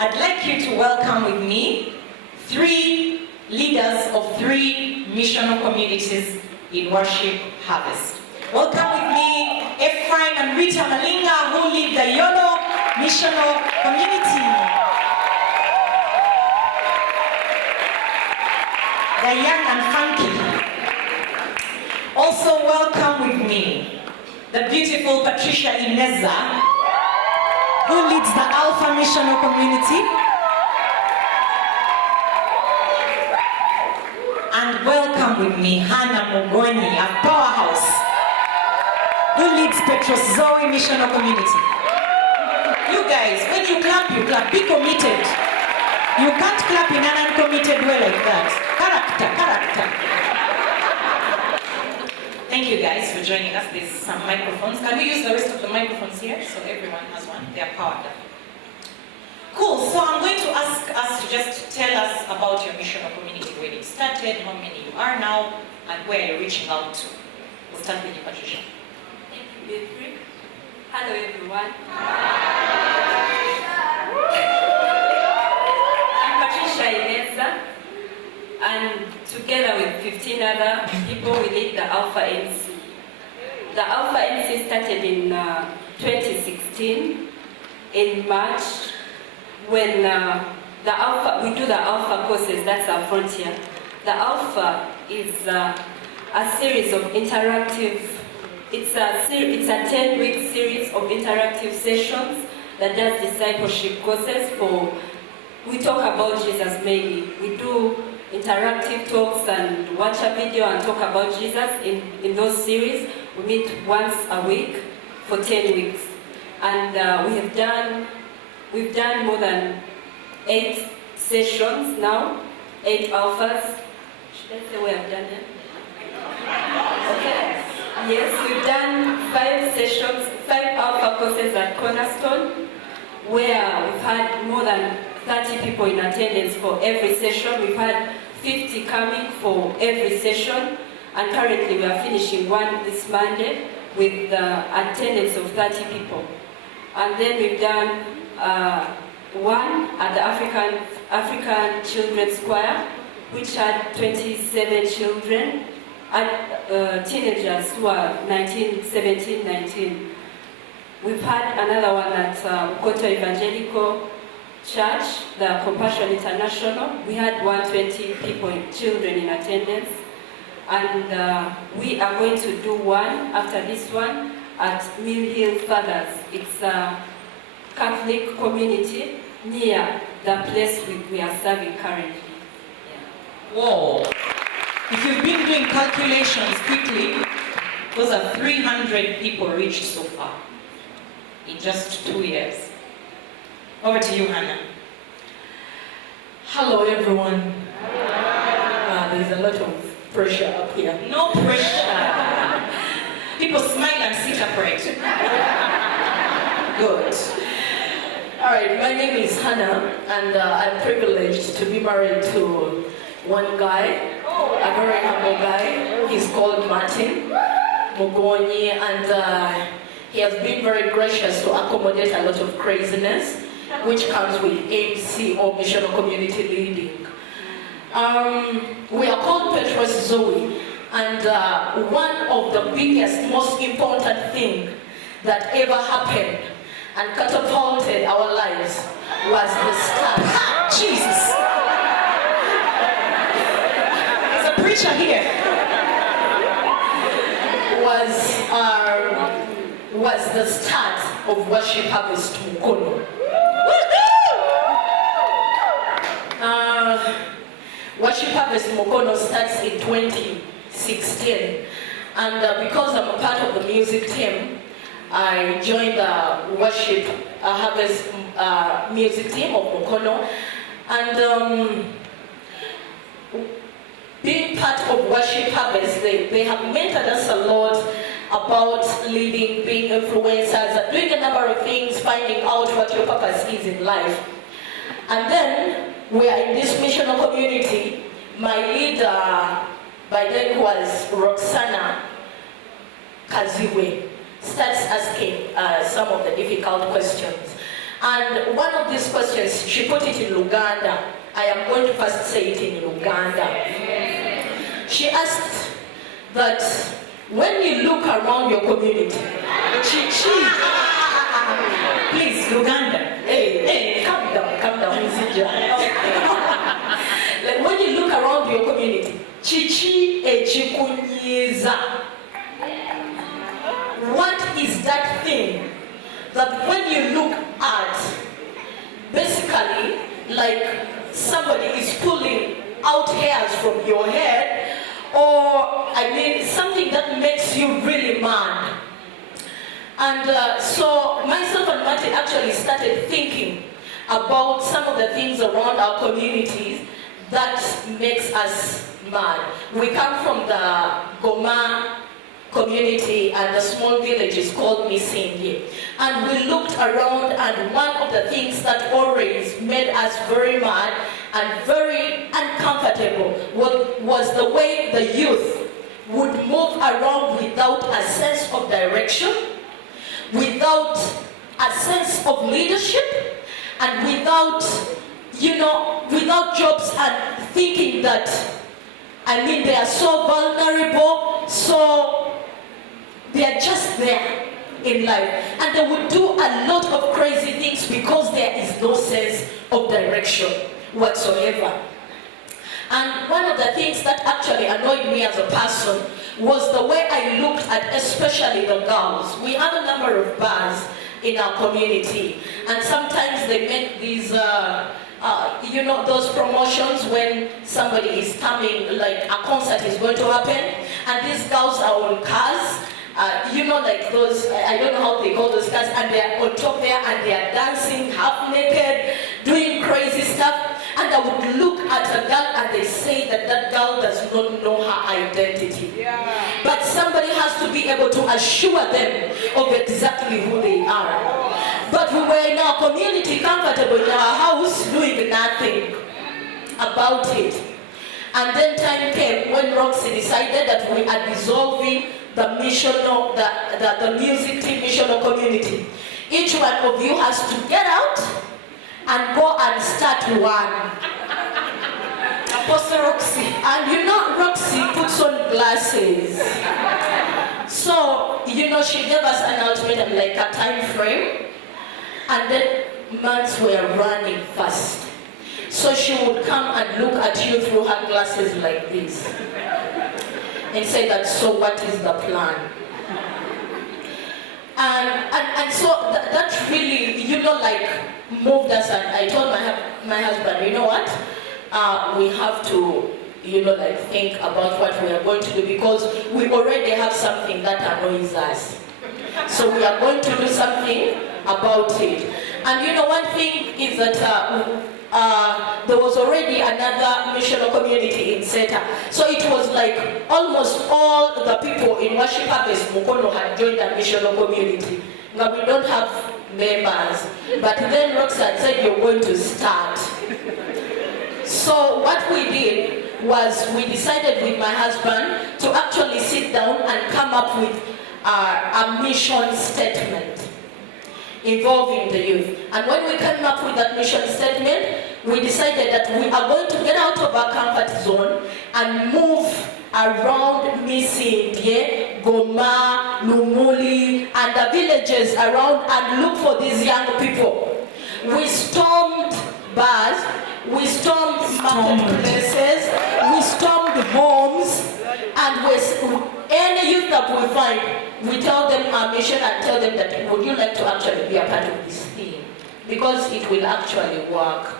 I'd like you to welcome with me 3 leaders of 3 missional communities in Worship Harvest. Welcome with me Ephraim and Rita Malinga, who lead the Yolo Missional Community. The young and funky. Also welcome with me the beautiful Patricia Ineza, who leads the Alpha Missional Community. And welcome with me Hannah Mugonyi, a powerhouse, who leads Zoe Missional Community. You guys, when you clap, be committed. You can't clap in an uncommitted way like that. Character. Thank you guys for joining us. There's some microphones. Can we use the rest of the microphones here? So everyone has one. They're powered up. Cool. So I'm going to ask us to just tell us about your missional community, when it started, how many you are now, and where you're reaching out to. We'll start with you, Patricia. Thank you, Beatrice. Hello, everyone. I'm Patricia Ineza, and together with 15 other people, we lead the Alpha NC. The Alpha NC started in 2016, in March, when we do the Alpha courses. That's our frontier. The Alpha is a series of interactive, it's a 10-week series of interactive sessions that does discipleship courses we talk about Jesus mainly. We do interactive talks and watch a video and talk about Jesus in those series. We meet once a week for 10 weeks. And we've done more than 8 sessions now, 8 alphas. Should I say we have done it? Okay. Yes, we've done 5 sessions, 5 alpha courses at Cornerstone, where we've had more than 30 people in attendance for every session. We've had 50 coming for every session, and currently we are finishing one this Monday with the attendance of 30 people. And then we've done one at the African Children's Choir, which had 27 children, teenagers who are 17, 19. We've had another one at Koto Evangelical Church, the Compassion International. We had 120 people, children in attendance. And we are going to do one after this one at Mill Hill Fathers. It's a Catholic community near the place we are serving currently. Yeah. Whoa. If you've been doing calculations quickly, those are 300 people reached so far in just 2 years. Over to you, Hannah. Hello, everyone. There's a lot of pressure up here. No pressure. People smile and sit upright. Good. All right, my name is Hannah, and I'm privileged to be married to one guy, a very humble guy. He's called Martin Mugonyi, and he has been very gracious to accommodate a lot of craziness, which comes with MC or Missional Community leading. We are called Patricia Zoe, and one of the biggest, most important thing that ever happened and catapulted our lives was the start. Jesus! There's a preacher here. Was the start of Worship Harvest Mukono. Worship Harvest Mukono starts in 2016, and because I'm a part of the music team, I joined the Worship Harvest music team of Mukono, and being part of Worship Harvest, they have mentored us a lot about leading, being influencers, doing a number of things, finding out what your purpose is in life. And then we are in this missional community. My leader by then was Roxana Kaziwe, starts asking some of the difficult questions. And one of these questions, she put it in Luganda. I am going to first say it in Luganda. She asked that when you look around your community, Please, Luganda. hey, calm down, Mzinja. Like when you look around your community, chichi echikunyiza. What is that thing that when you look at, basically, like somebody is pulling out hairs from your head, or something that makes you really mad? And so myself and Martin actually started thinking about some of the things around our communities that makes us mad. We come from the Goma community, and the small village is called Missional. And we looked around, and one of the things that always made us very mad and very uncomfortable was the way the youth would move around without a sense of direction, without a sense of leadership, and without jobs, and thinking that, they are so vulnerable, so they are just there in life. And they would do a lot of crazy things because there is no sense of direction whatsoever. And one of the things that actually annoyed me as a person was the way I looked at especially the girls. We have a number of bars in our community, and sometimes they make these those promotions when somebody is coming, like a concert is going to happen, and these girls are on cars, like those, I don't know how they call those cars, and they're on top there, and they're dancing half naked, doing crazy stuff. And I would look at a girl, and they say that that girl does not know her identity. Yeah. But somebody has to be able to assure them of exactly who they are. But we were in our community, comfortable in our house, doing nothing about it. And then time came when Roxy decided that we are dissolving the missional, the music team Missional Community. Each one of you has to get out and go and start one. Apostle Roxy. And Roxy puts on glasses. So, she gave us an ultimatum, like a time frame. And then months were running fast. So she would come and look at you through her glasses like this. And say that, so what is the plan? And so that really, moved us. And I told my husband, you know what? We have to, think about what we are going to do, because we already have something that annoys us. So we are going to do something about it. And one thing is that there was already another missional community in Seta. So it was like almost all the people in Worship Harvest Mukono had joined the missional community. Now we don't have members. But then Roxanne said, you're going to start. So what we did was we decided with my husband to actually sit down and come up with a mission statement involving the youth. And when we came up with that mission statement, we decided that we are going to get out of our comfort zone and move around Misindye, Goma, Lumuli, and the villages around and look for these young people. We stormed bars, we stormed marketplaces, we stormed homes, and any youth that we find, we tell them our mission and tell them that would you like to actually be a part of this thing? Because it will actually work.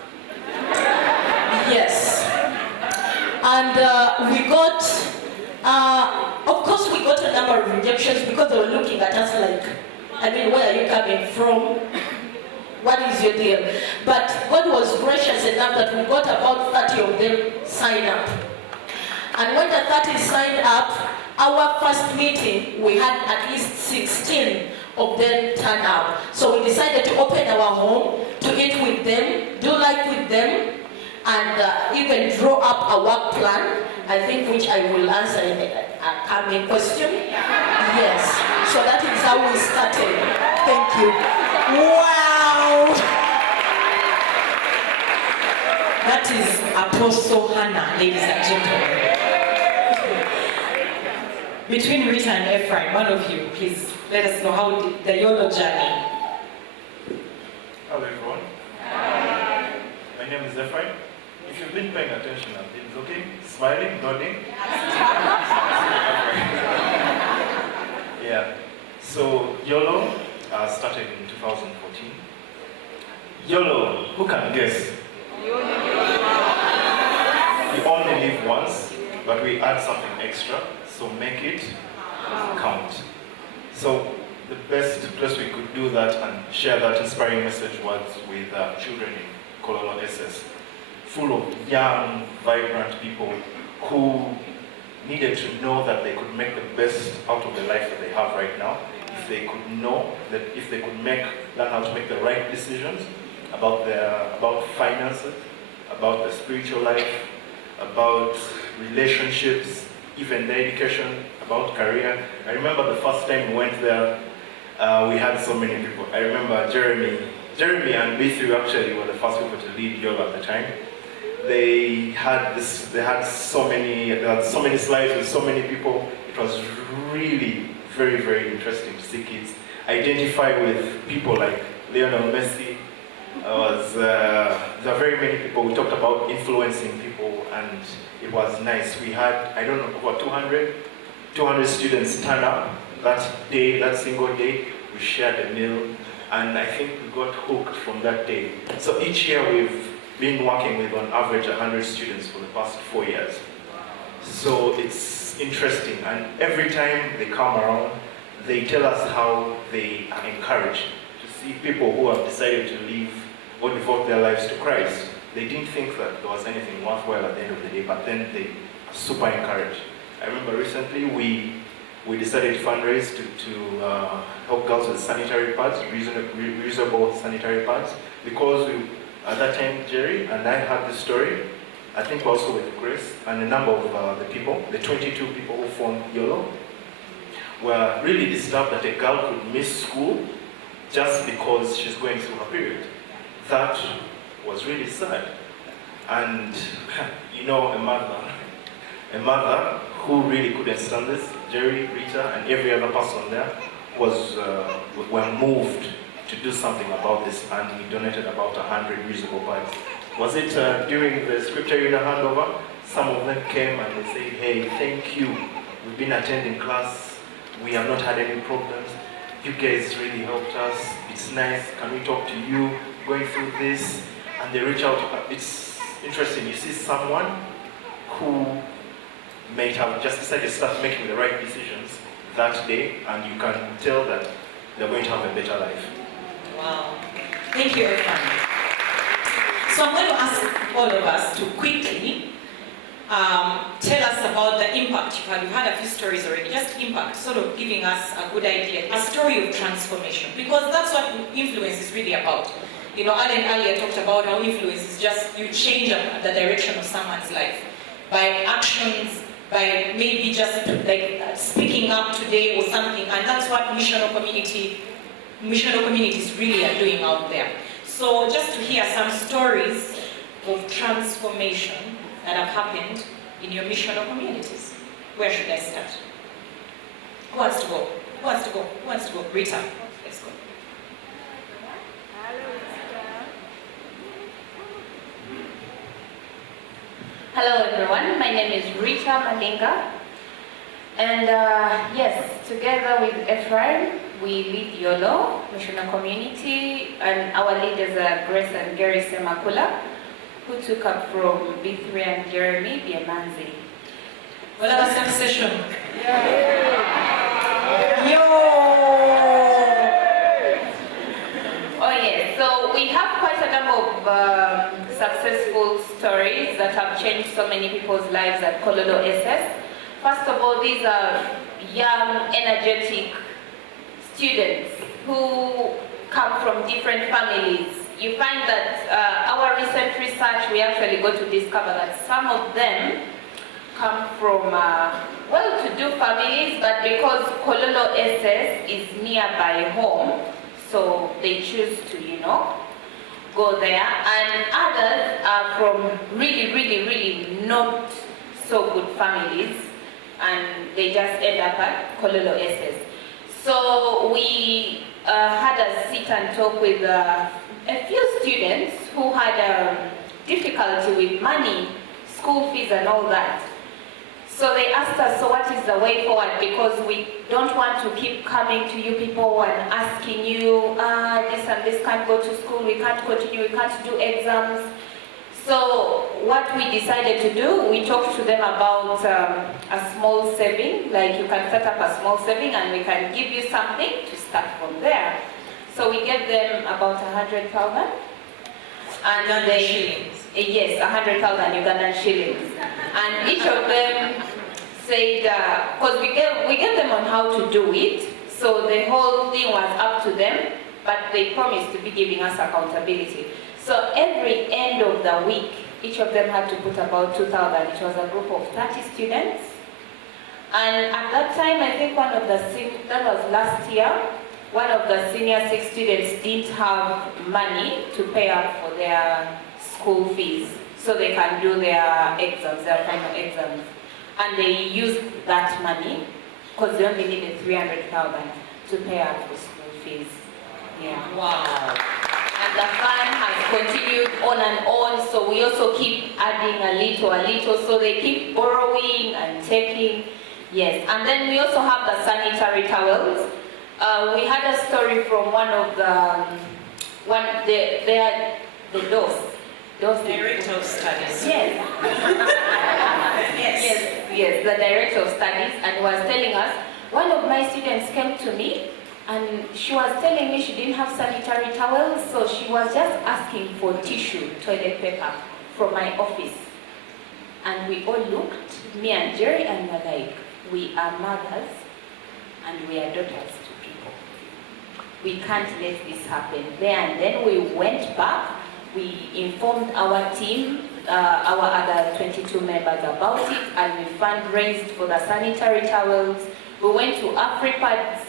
Yes. And we got, of course we got a number of rejections because they were looking at us like, where are you coming from? What is your deal? But God was gracious enough that we got about 30 of them sign up. And when the 30 signed up, our first meeting, we had at least 16 of them turn up. So we decided to open our home, to eat with them, do life with them, and even draw up a work plan, I think, which I will answer in a coming question. Yes. So that is how we started. Thank you. Wow! Toso Hannah, ladies and gentlemen. Between Rita and Ephraim, one of you, please let us know how the YOLO journey. Hello everyone. My name is Ephraim. If you've been paying attention, I've been looking, smiling, nodding. Yeah. So YOLO started in 2014. YOLO, who can guess? You only live once, but we add something extra, so make it count. So the best place we could do that and share that inspiring message was with children in Kololo SS, full of young, vibrant people who needed to know that they could make the best out of the life that they have right now. If they could know that, if they could learn how to make the right decisions about finances, about the spiritual life, about relationships, even their education, about career. I remember the first time we went there, we had so many people. I remember Jeremy and B3 actually were the first people to lead YOLO at the time. They had so many slides with so many people. It was really very, very interesting to see kids identify with people like Lionel Messi. There were very many people. We talked about influencing people, and it was nice. We had, I don't know, over 200 students turn up that day, that single day. We shared a meal, and I think we got hooked from that day. So each year we've been working with on average 100 students for the past 4 years. So it's interesting, and every time they come around, they tell us how they are encouraged to see people who have decided to leave or devote their lives to Christ. They didn't think that there was anything worthwhile at the end of the day, but then they are super encouraged. I remember recently we decided to fundraise to help girls with sanitary pads, reusable sanitary pads, because at that time Jerry and I had the story, I think also with Grace, and a number of the 22 people who formed YOLO, were really disturbed that a girl could miss school just because she's going through her period. That was really sad. And you know, a mother who really couldn't stand this, Jerry, Rita, and every other person there were moved to do something about this, and we donated about 100 reusable pads. Was it during the scripture reader handover? Some of them came and they said, hey, thank you. We've been attending class. We have not had any problems. You guys really helped us. It's nice. Can we talk to you going through this? And they reach out. It's interesting. You see someone who may have just decided to start making the right decisions that day, and you can tell that they're going to have a better life. Wow. Thank you, everyone. So I'm going to ask all of us to quickly tell us about the impact. You've had a few stories already, just impact, sort of giving us a good idea, a story of transformation, because that's what influence is really about. You know, Alan earlier talked about how influence is just you change the direction of someone's life by actions, by maybe just like speaking up today or something, and that's what missional communities really are doing out there. So just to hear some stories of transformation that have happened in your missional communities. Where should I start? Who wants to go? Who wants to go? Who wants to go? Rita, let's go. Hello everyone, my name is Rita Malinga, and yes, together with Ephraim, we lead YOLO, Missional Community, and our leaders are Grace and Gary Semakula, who took up from B3 and Jeremy Biamanzi. Well, our succession. Yo! Oh yes, so we have quite a number of successful stories that have changed so many people's lives at Kololo SS. First of all, these are young, energetic students who come from different families. You find that our recent research, we actually got to discover that some of them come from well-to-do families, but because Kololo SS is nearby home, so they choose to, go there, and others are from really not so good families, and they just end up at Kololo SS. So we had a sit and talk with a few students who had difficulty with money, school fees and all that. So they asked us, so what is the way forward? Because we don't want to keep coming to you people and asking you, this and this can't go to school, we can't continue, we can't do exams. So what we decided to do, we talked to them about a small saving, like you can set up a small saving and we can give you something to start from there. So we gave them about 100,000. And they, shillings. Yes, 100,000 Ugandan shillings. And each of them said, because we gave them on how to do it, so the whole thing was up to them, but they promised to be giving us accountability. So every end of the week, each of them had to put about 2,000. It was a group of 30 students. And at that time, I think that was last year, one of the senior 6 students didn't have money to pay up for their school fees, so they can do their exams, their final exams. And they used that money, because they only needed 300,000 to pay up for school fees. Yeah. Wow. And the fund has continued on and on, so we also keep adding a little, so they keep borrowing and taking. Yes, and then we also have the sanitary towels. We had a story from one of the Director of Studies. Yes. Yes, the Director of Studies, and was telling us, one of my students came to me and she was telling me she didn't have sanitary towels, so she was just asking for tissue, toilet paper from my office. And we all looked, me and Jerry, and were like, we are mothers and we are daughters to people. We can't let this happen. There and then we went back, we informed our team, our other 22 members about it, and we fundraised for the sanitary towels. We went to AfriPads,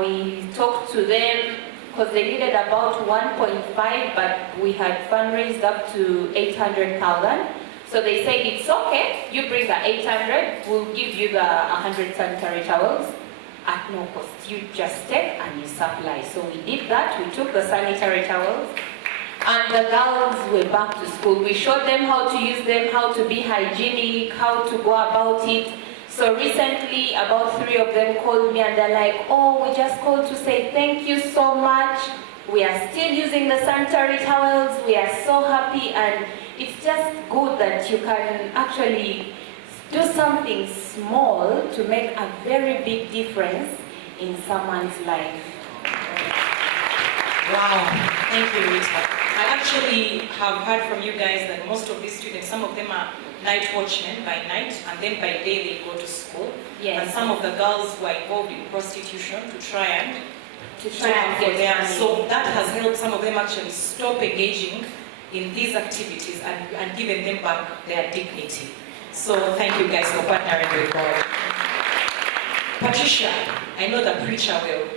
we talked to them, because they needed about 1.5, but we had fundraised up to 800,000. So they said, it's okay, you bring the 800, we'll give you the 100 sanitary towels at no cost. You just take and you supply. So we did that, we took the sanitary towels, and the girls were back to school. We showed them how to use them, how to be hygienic, how to go about it. So recently, about 3 of them called me and they're like, oh, we just called to say thank you so much. We are still using the sanitary towels. We are so happy, and it's just good that you can actually do something small to make a very big difference in someone's life. Wow, thank you, Rita. I actually have heard from you guys that most of these students, some of them are night watchmen by night, and then by day they go to school. Yes. And some of the girls were involved in prostitution to try and get them. money. So that has helped some of them actually stop engaging in these activities and giving them back their dignity. So thank you guys for partnering with God. Patricia, I know the preacher will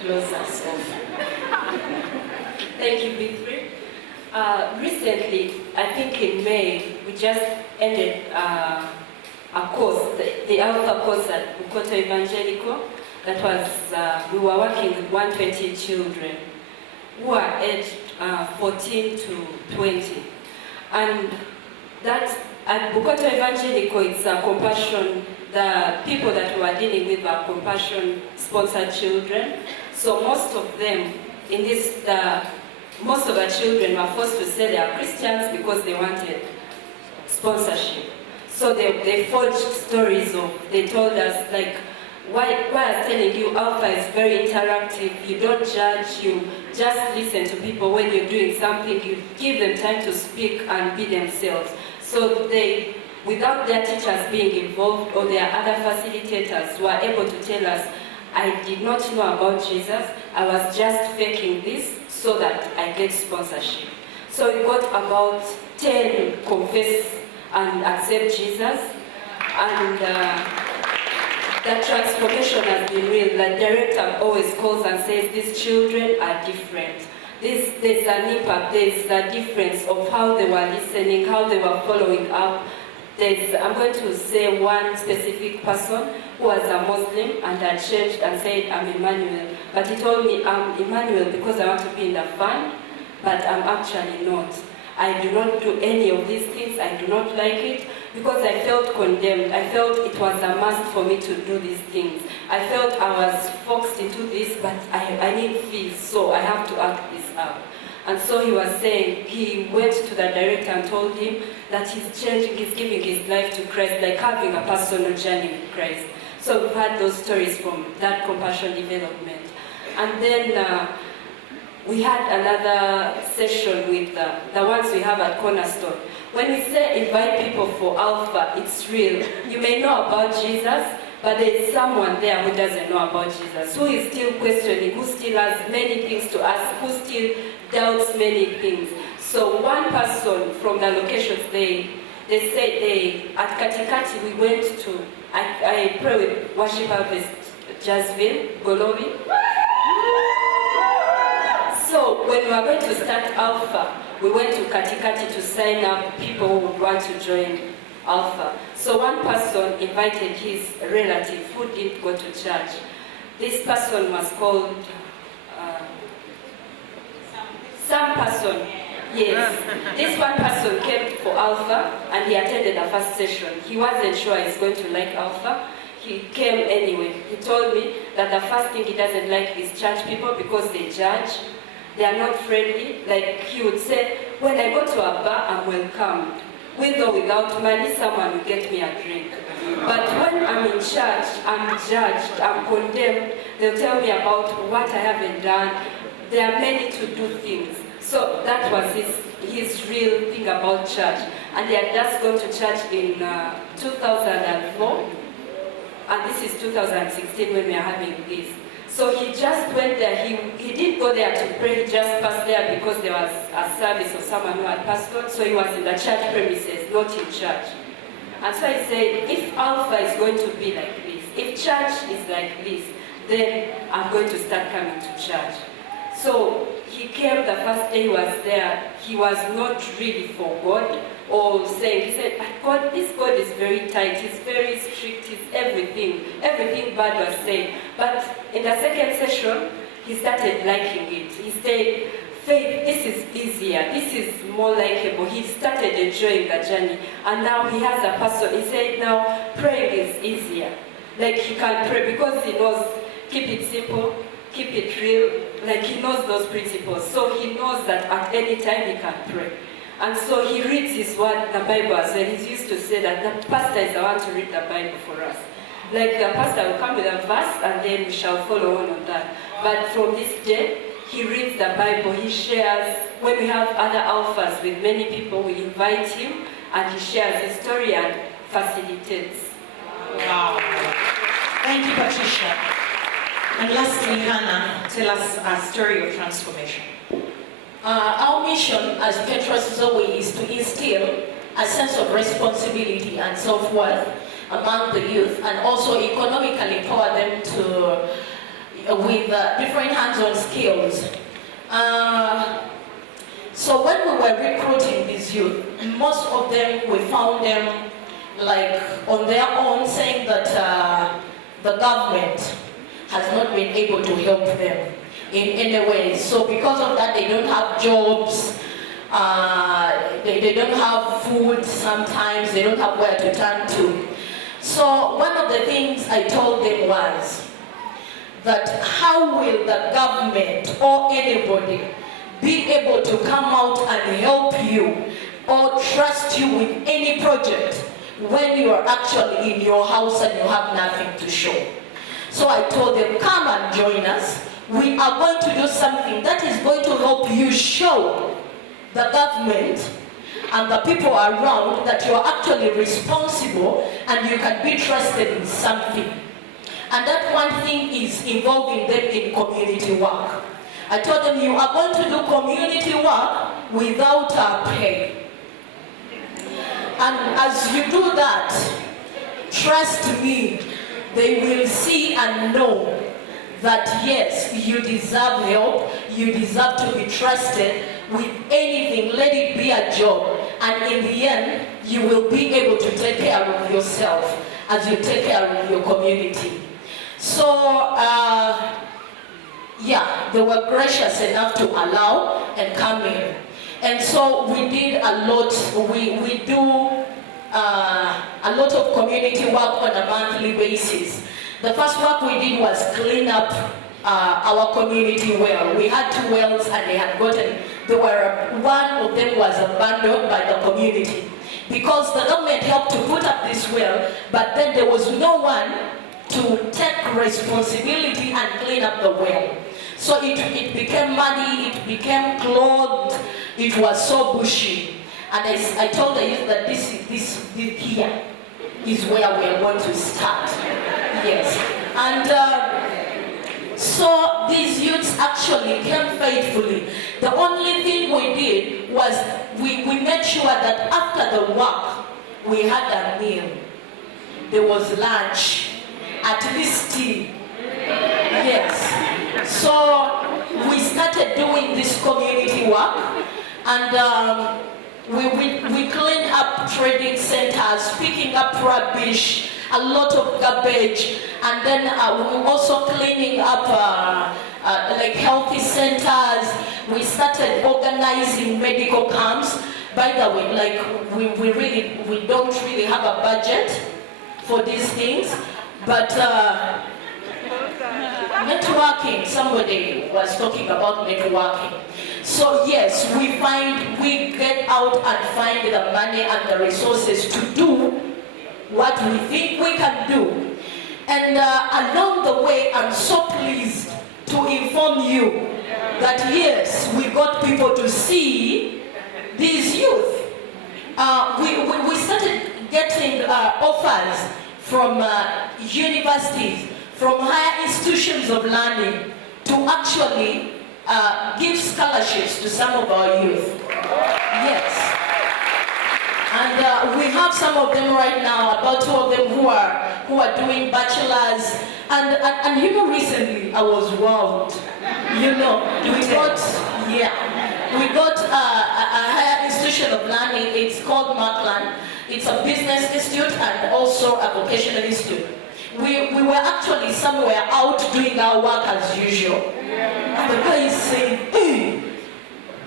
close us off. Thank you, Victory. Recently, I think in May, we just ended a course, the Alpha course at Bukoto Evangelical. That was, we were working with 120 children who are aged 14 to 20. And that, at Bukoto Evangelical, it's a compassion, the people that we are dealing with are compassion-sponsored children. So most of them, in this, most of the children were forced to say they are Christians because they wanted sponsorship. So they forged stories of, they told us, like, why I was telling you, Alpha is very interactive, you don't judge, you just listen to people when you're doing something, you give them time to speak and be themselves. So they, without their teachers being involved or their other facilitators, were able to tell us, I did not know about Jesus, I was just faking this so that I get sponsorship. So we got about 10 confess and accept Jesus, and the transformation has been real. The director always calls and says, these children are different. there's an impact, there's a difference of how they were listening, how they were following up. I'm going to say one specific person who was a Muslim and had changed and said, I'm Emmanuel. But he told me, I'm Emmanuel because I want to be in the fund, but I'm actually not. I do not do any of these things. I do not like it because I felt condemned. I felt it was a must for me to do these things. I felt I was forced into this, but I need fees, so I have to act this out. And so he was saying, he went to the director and told him that he's changing, he's giving his life to Christ, like having a personal journey with Christ. So we've had those stories from that compassion development. And then we had another session with the ones we have at Cornerstone. When we say invite people for Alpha, it's real. You may know about Jesus, but there's someone there who doesn't know about Jesus, who is still questioning, who still has many things to ask, who still doubts many things. So one person from the locations, they said at Katikati we went to, I pray with Worship Harvest Jazzville, Golobi. So when we were going to start Alpha, we went to Katikati to sign up people who would want to join Alpha. So one person invited his relative who didn't go to church. This person was called some person. Yes. This one person came for Alpha and he attended the first session. He wasn't sure he's going to like Alpha. He came anyway. He told me that the first thing he doesn't like is church people because they judge. They are not friendly. Like he would say, when I go to a bar, I'm welcomed. With or without money, someone will get me a drink. But when I'm in church, I'm judged, I'm condemned. They'll tell me about what I haven't done. There are many to do things. So that was his real thing about church. And he had just gone to church in 2004. And this is 2016 when we are having this. So he just went there. He didn't go there to pray. He just passed there because there was a service of someone who had passed on. So he was in the church premises, not in church. And so I said, if Alpha is going to be like this, if church is like this, then I'm going to start coming to church. So he came the first day he was there. He was not really for God or saying, he said, God, this God is very tight, he's very strict, he's everything. Everything bad was said. But in the second session, he started liking it. He said, Faith, this is easier, this is more likable. He started enjoying the journey. And now he has a person, he said now praying is easier. Like he can pray because he knows, keep it simple, keep it real. Like he knows those principles. So he knows that at any time he can pray. And so he reads his word, the Bible as well. He's used to say that the pastor is the one to read the Bible for us. Like the pastor will come with a verse and then we shall follow on that. But from this day, he reads the Bible, he shares. When we have other alphas with many people, we invite him and he shares his story and facilitates. Wow. Thank you, Patricia. And lastly, Hannah, tell us a story of transformation. Our mission as Petrus Zoe is to instill a sense of responsibility and self-worth among the youth and also economically empower them with different hands-on skills. So when we were recruiting these youth, most of them, we found them like on their own saying that the government has not been able to help them in any way. So because of that, they don't have jobs, they don't have food sometimes, they don't have where to turn to. So one of the things I told them was that how will the government or anybody be able to come out and help you or trust you with any project when you are actually in your house and you have nothing to show? So I told them, come and join us. We are going to do something that is going to help you show the government and the people around that you are actually responsible and you can be trusted in something. And that one thing is involving them in community work. I told them, you are going to do community work without pay. And as you do that, trust me, they will see and know that yes, you deserve help, you deserve to be trusted with anything, let it be a job. And in the end, you will be able to take care of yourself as you take care of your community. So, yeah, they were gracious enough to allow and come in. And so we did a lot, we do a lot of community work on a monthly basis. The first work we did was clean up our community well. We had 2 wells and they had gotten, one of them was abandoned by the community because the government helped to put up this well, but then there was no one to take responsibility and clean up the well. So it became muddy, it became clogged, it was so bushy. And I told the youth that this here is where we are going to start. Yes. And so these youths actually came faithfully. The only thing we did was we made sure that after the work, we had a meal. There was lunch, at least tea. Yes. So we started doing this community work, and we cleaned up trading centers, picking up rubbish, a lot of garbage, and then we were also cleaning up like healthy centers. We started organizing medical camps. By the way, like we don't really have a budget for these things, but networking, somebody was talking about networking. So yes, we get out and find the money and the resources to do what we think we can do. And along the way, I'm so pleased to inform you that yes, we got people to see these youth. We started getting offers from universities, from higher institutions of learning to actually give scholarships to some of our youth. Yes. And we have some of them right now, about 2 of them who are doing bachelors. And you know, recently I was wowed. You know, we got a higher institution of learning. It's called Markland. It's a business institute and also a vocational institute. We were actually somewhere out doing our work as usual. And the guy is saying, hey,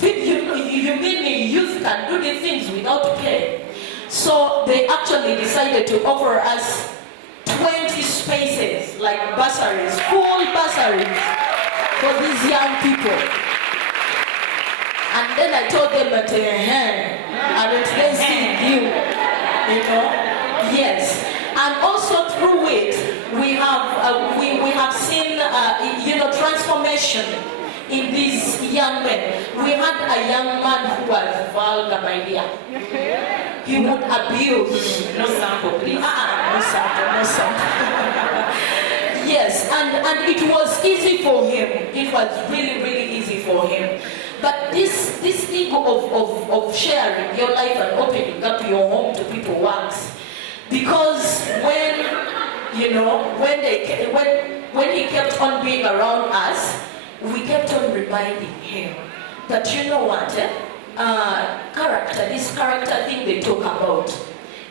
you mean me, youth can do these things without pay? So they actually decided to offer us 20 spaces, like bursaries, full bursaries for these young people. And then I told them that, I'm experiencing you know? Yes. And also through it, we have seen, transformation in these young men. We had a young man who was vulgar, my dear. He would abuse. No sample, please. No sample. Yes, and it was easy for him. It was really, really easy for him. But this thing of sharing your life and opening up your home to people works. Because when he kept on being around us, we kept on reminding him that, you know what, this character thing they talk about,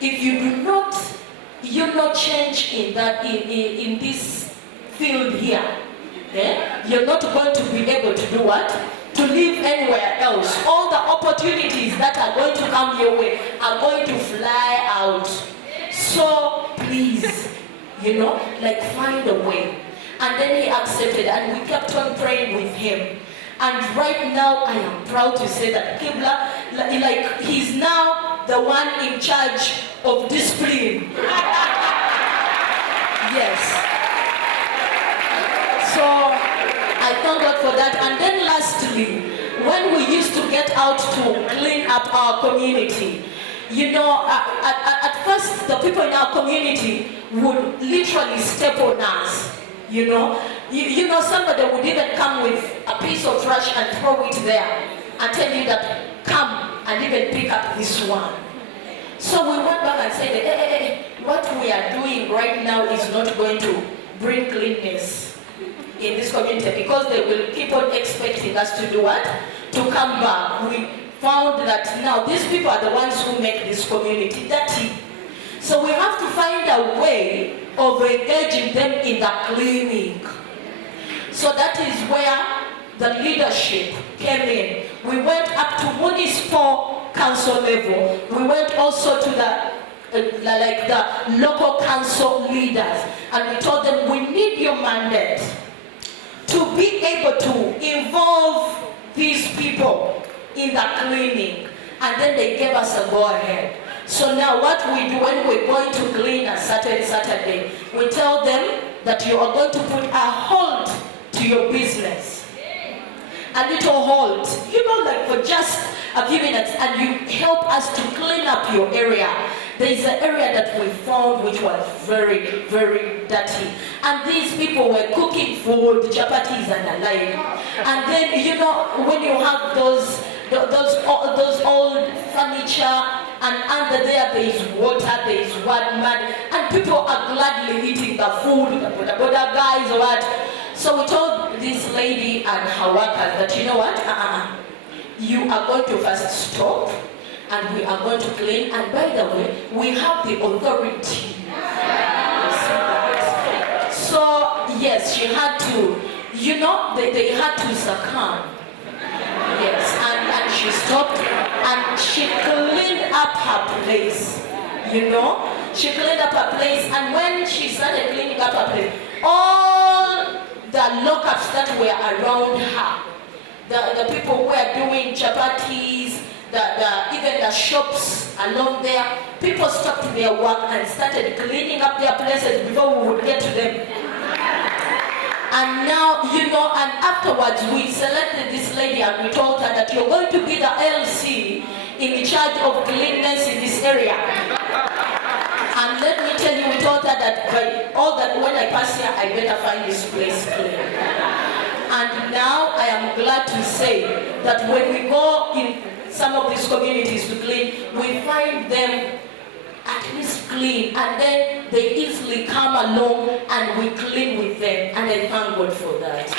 if you do not change in this field here, you're not going to be able to do what? To live anywhere else. All the opportunities that are going to come your way are going to fly out. So please, find a way. And then he accepted, and we kept on praying with him. And right now, I am proud to say that Kibla, he's now the one in charge of discipline. Yes. So I thank God for that. And then lastly, when we used to get out to clean up our community, at first the people in our community would literally step on us. Somebody would even come with a piece of trash and throw it there and tell you that, come and even pick up this one. So we went back and said, hey, what we are doing right now is not going to bring cleanness. in this community, because they will keep on expecting us to do what? To come back. We found that now these people are the ones who make this community dirty. So we have to find a way of engaging them in the cleaning. So that is where the leadership came in. We went up to municipal council level. We went also to the local council leaders, and we told them we need your mandate to be able to involve these people in the cleaning. And then they gave us a go-ahead. So now what we do when we're going to clean a certain Saturday, we tell them that you are going to put a halt to your business. A little halt, like for just a few minutes, and you help us to clean up your area. There is an area that we found which was very, very dirty. And these people were cooking food, chapatis and the like. And then, when you have those old furniture, and under there is water, there is mud, and people are gladly eating the food, the boda guys or what. So we told this lady and her workers that, you know what, you are going to first stop, and we are going to clean, and by the way, we have the authority. So yes, she had to, they had to succumb. Yes, and she stopped, and she cleaned up her place. She cleaned up her place, and when she started cleaning up her place, all the lockups that were around her, the people who were doing chapatis, even the shops along there, people stopped their work and started cleaning up their places before we would get to them. And now, and afterwards we selected this lady and we told her that you're going to be the LC in charge of cleanliness in this area. And let me tell you, we told her that by all that when I pass here, I better find this place clean. And now I am glad to say that when we go in some of these communities to clean, we find them at least clean, and then they easily come along and we clean with them, and I thank God for that.